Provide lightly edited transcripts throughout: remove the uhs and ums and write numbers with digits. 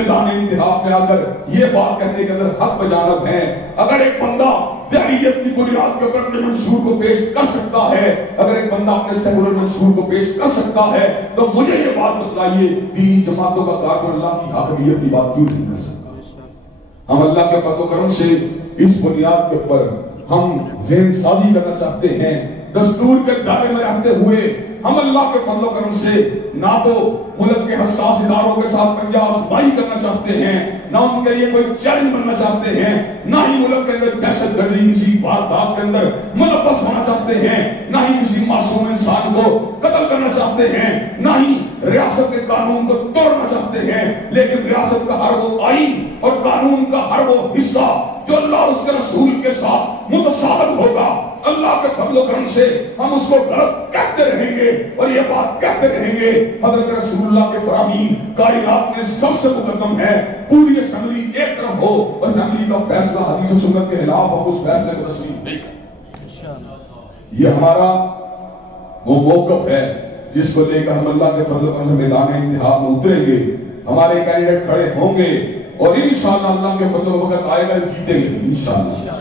میدان انتخاب میں آ کر یہ بات کہنے کے اندر حق بجانب ہیں. اگر ایک بندہ دہریت کی بنیاد کے اوپر اپنے منشور کو پیش کر سکتا ہے, اگر ایک بندہ اپنے سیکولر منشور کو پیش کر سکتا ہے, تو مجھے یہ بات بتلائیے دینی جماعتوں کا کارکن اللہ کی حاکمیت کی بات کیوں نہیں کر سکتا؟ ہم اللہ کے فضل و کرم سے اس بنیاد کے اوپر ہم ذہن سازی کرنا چاہتے ہیں. دستور کے دائرے میں رہتے ہوئے ہم اللہ کے فضل و کرم سے نہ تو ملک کے حساس اداروں کے ساتھ پنجہ آزمائی کرنا چاہتے ہیں, نہ ان کے لیے کوئی چیلنج بننا چاہتے ہیں, نہ ہی ملک کے اندر دہشت گردی کسی واردات کے اندر ملوث ہونا چاہتے ہیں, نہ ہی کسی معصوم انسان کو قتل کرنا چاہتے ہیں, نہ ہی ریاست کے قانون کو توڑنا چاہتے ہیں. لیکن ریاست کا ہر وہ آئین اور قانون کا ہر وہ حصہ جو اللہ اور اس کے رسول کے ساتھ متصادم ہوگا, اللہ کے فضل و کرم سے ہم اس کو غلط کہتے رہیں گے اور یہ بات کہتے رہیں گے. حضرت رسول اللہ کے فرامین کائنات میں سب سے مقدم ہے. پوری اسمبلی ایک طرف ہو, اسمبلی کا فیصلہ حدیث و سنت کے خلاف ہم اس فیصلے کو تسلیم نہیں کریں. یہ ہمارا وہ موقف ہے جس کو لے کر ہم اللہ کے فضل و کرم سے میدان انتخاب میں اتریں گے. ہمارے کینڈیڈیٹ کھڑے ہوں گے اور انشاءاللہ اللہ کے فضل و کرم آئے گا جیتیں گے انشاءاللہ.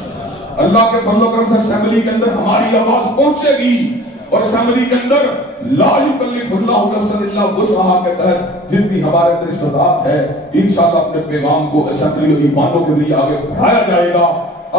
اللہ کے فضل و کرم سے اسمبلی کے اندر ہماری آواز پہنچے گی اور اسمبلی کے اندر لا یکلف اللہ نفسا الا وسعها کے تحت جتنی ہمارے اندر استطاعت ہے انشاءاللہ اپنے پیغام کو اسمبلی اور ایوانوں کے ذریعے آگے بڑھایا جائے گا,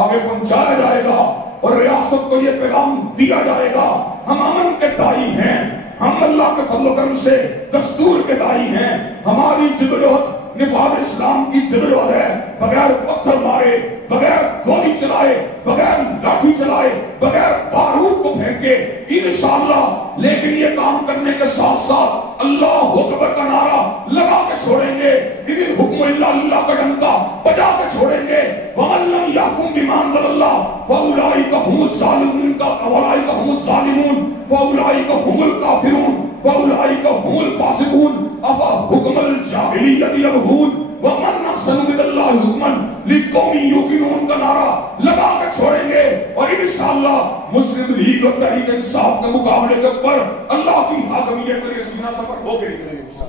آگے پہنچایا جائے گا اور ریاست کو یہ پیغام دیا جائے گا. ہم امن کے داعی ہیں, ہم اللہ کے فضل و کرم سے دستور کے داعی ہیں. ہماری جدوجہد نفاذ اسلام کی جدوجہد ہے, بغیر پتھر مارے, بغیر گولی چلائے, بغیر لاٹھی چلائے, بغیر بارود کو پھینکے انشاءاللہ. لیکن یہ کام کرنے کے ساتھ ساتھ اللہ اکبر کا نعرہ لگا کے چھوڑیں گے, لیکن حکم اللہ کا ڈنکا بجا کے چھوڑیں گے. وَمَن لَّمْ يَحْكُم بِمَا أَنزَلَ اللَّهُ فَأُولَٰئِكَ هُمُ الظَّالِمُونَ فَأُولَٰئِكَ هُمُ الظَّالِمُونَ فَأُولَٰئِكَ هُمُ الْكَافِرُونَ فَأُولَٰئِكَ هُمُ الْفَاسِقُونَ أَفَحُكْمَ الْجَاهِلِيَّةِ يَبْغُونَ وَمَنْ أَحْسَنُ مِنَ اللَّهِ حُكْمًا لِقَوْمٍ يُوقِنُونَ کا نعرہ لگا کے چھوڑیں گے. اور انشاءاللہ مسلم لیگ اور تحریک انصاف کے مقابلے کے اوپر اللہ کی حاکمیت پر یہ سینہ سفر ہو کے نکلیں گے.